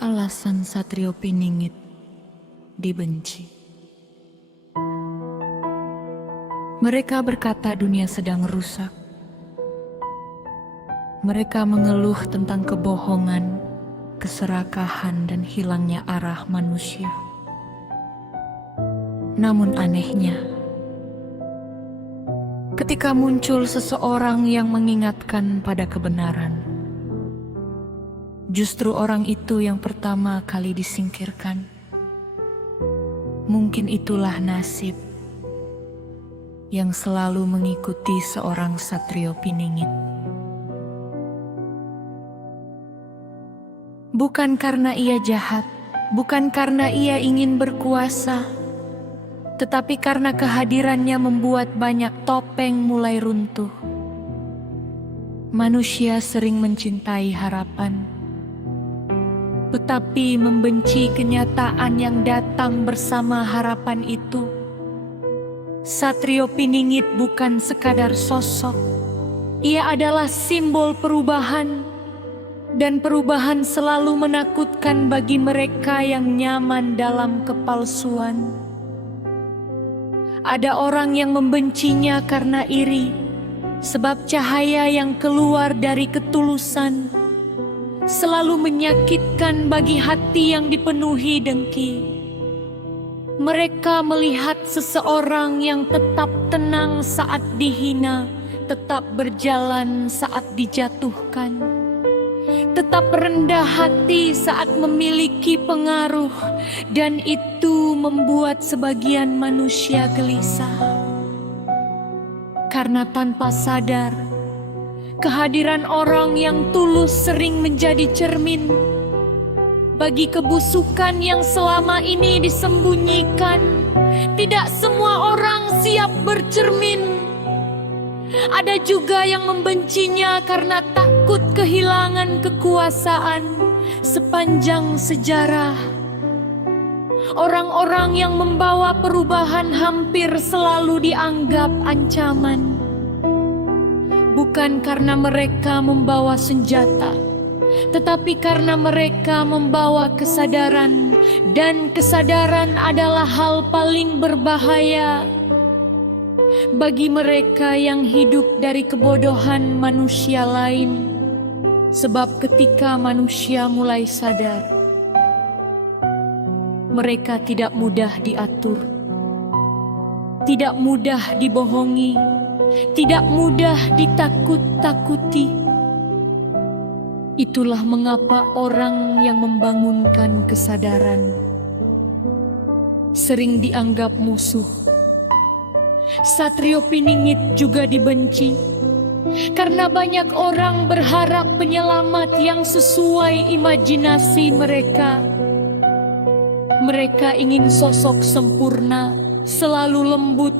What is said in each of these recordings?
Alasan Satrio Piningit dibenci. Mereka berkata dunia sedang rusak. Mereka mengeluh tentang kebohongan, keserakahan, dan hilangnya arah manusia. Namun anehnya, ketika muncul seseorang yang mengingatkan pada kebenaran, justru orang itu yang pertama kali disingkirkan. Mungkin itulah nasib yang selalu mengikuti seorang Satrio Piningit. Bukan karena ia jahat, bukan karena ia ingin berkuasa, tetapi karena kehadirannya membuat banyak topeng mulai runtuh. Manusia sering mencintai harapan, tetapi membenci kenyataan yang datang bersama harapan itu. Satrio Piningit bukan sekadar sosok, ia adalah simbol perubahan, dan perubahan selalu menakutkan bagi mereka yang nyaman dalam kepalsuan. Ada orang yang membencinya karena iri, sebab cahaya yang keluar dari ketulusan selalu menyakitkan bagi hati yang dipenuhi dengki. Mereka melihat seseorang yang tetap tenang saat dihina, tetap berjalan saat dijatuhkan, tetap rendah hati saat memiliki pengaruh, dan itu membuat sebagian manusia gelisah. Karena tanpa sadar, kehadiran orang yang tulus sering menjadi cermin bagi kebusukan yang selama ini disembunyikan. Tidak semua orang siap bercermin. Ada juga yang membencinya karena takut kehilangan kekuasaan. Sepanjang sejarah, orang-orang yang membawa perubahan hampir selalu dianggap ancaman. Bukan karena mereka membawa senjata, tetapi karena mereka membawa kesadaran, dan kesadaran adalah hal paling berbahaya bagi mereka yang hidup dari kebodohan manusia lain. Sebab ketika manusia mulai sadar, mereka tidak mudah diatur, tidak mudah dibohongi, tidak mudah ditakut-takuti. Itulah mengapa orang yang membangunkan kesadaran sering dianggap musuh. Satrio Piningit juga dibenci karena banyak orang berharap penyelamat yang sesuai imajinasi mereka. Mereka ingin sosok sempurna, selalu lembut,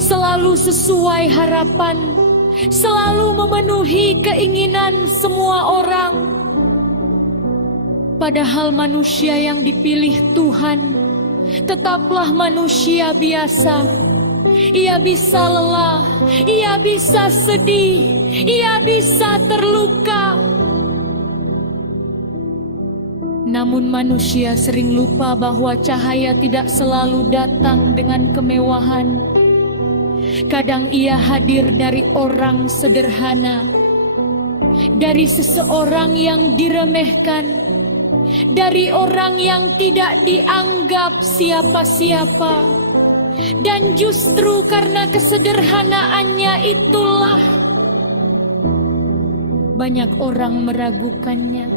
selalu sesuai harapan, selalu memenuhi keinginan semua orang. Padahal manusia yang dipilih Tuhan tetaplah manusia biasa. Ia bisa lelah, ia bisa sedih, ia bisa terluka. Namun manusia sering lupa bahwa cahaya tidak selalu datang dengan kemewahan. Kadang ia hadir dari orang sederhana, dari seseorang yang diremehkan, dari orang yang tidak dianggap siapa-siapa. Dan justru karena kesederhanaannya itulah banyak orang meragukannya.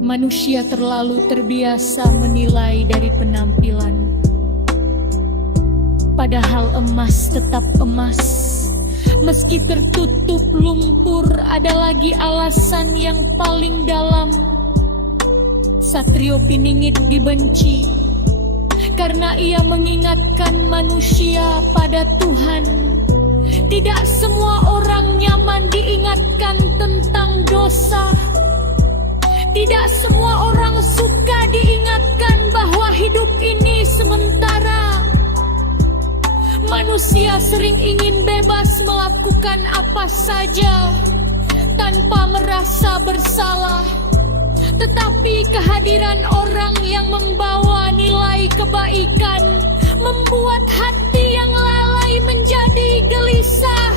Manusia terlalu terbiasa menilai dari penampilan. Padahal emas tetap emas. Meski tertutup lumpur, ada lagi alasan yang paling dalam. Satrio Piningit dibenci karena ia mengingatkan manusia pada Tuhan. Tidak semua orang nyaman diingatkan tentang dosa. Tidak semua orang suka diingatkan bahwa hidup ini sementara. Manusia sering ingin bebas melakukan apa saja tanpa merasa bersalah. Tetapi kehadiran orang yang membawa nilai kebaikan membuat hati yang lalai menjadi gelisah.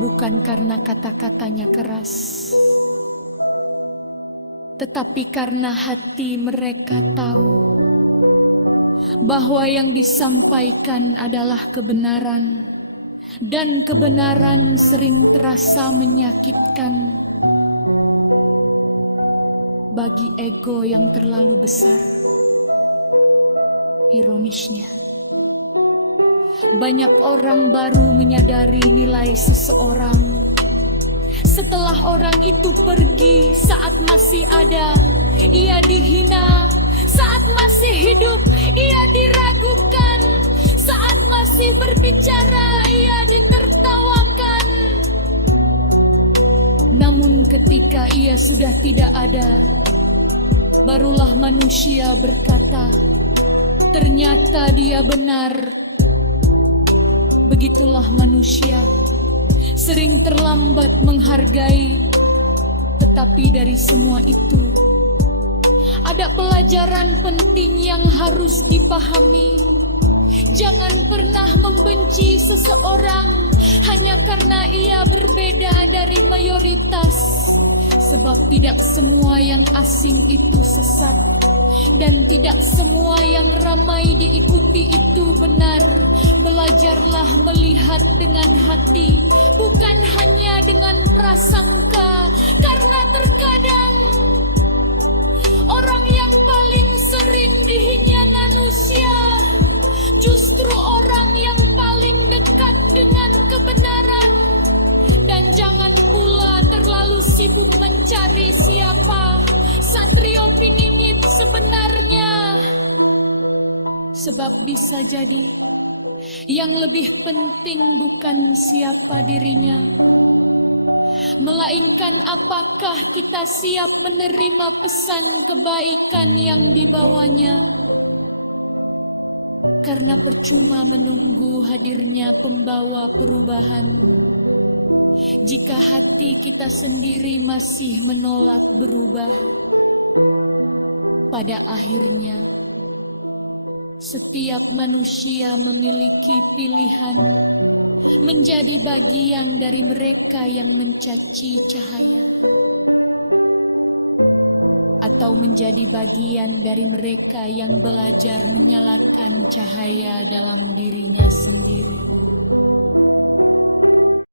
Bukan karena kata-katanya keras, tetapi karena hati mereka tahu bahwa yang disampaikan adalah kebenaran, dan kebenaran sering terasa menyakitkan bagi ego yang terlalu besar. Ironisnya, banyak orang baru menyadari nilai seseorang setelah orang itu pergi. Saat masih ada, ia dihina. Saat masih hidup, ia diragukan. Saat masih berbicara, ia ditertawakan. Namun ketika ia sudah tidak ada, barulah manusia berkata, ternyata dia benar. Begitulah manusia, sering terlambat menghargai. Tetapi dari semua itu, ada pelajaran penting yang harus dipahami. Jangan pernah membenci seseorang hanya karena ia berbeda dari mayoritas. Sebab tidak semua yang asing itu sesat, dan tidak semua yang ramai diikuti itu benar. Belajarlah melihat dengan hati, bukan hanya dengan prasangka. Karena terkadang orang yang paling sering dihina manusia justru orang yang paling dekat dengan kebenaran. Dan jangan pula terlalu sibuk mencari siapa Satrio Piningit sebenarnya. Sebab bisa jadi yang lebih penting bukan siapa dirinya, melainkan apakah kita siap menerima pesan kebaikan yang dibawanya. Karena percuma menunggu hadirnya pembawa perubahan jika hati kita sendiri masih menolak berubah. Pada akhirnya, setiap manusia memiliki pilihan menjadi bagian dari mereka yang mencaci cahaya, atau menjadi bagian dari mereka yang belajar menyalakan cahaya dalam dirinya sendiri.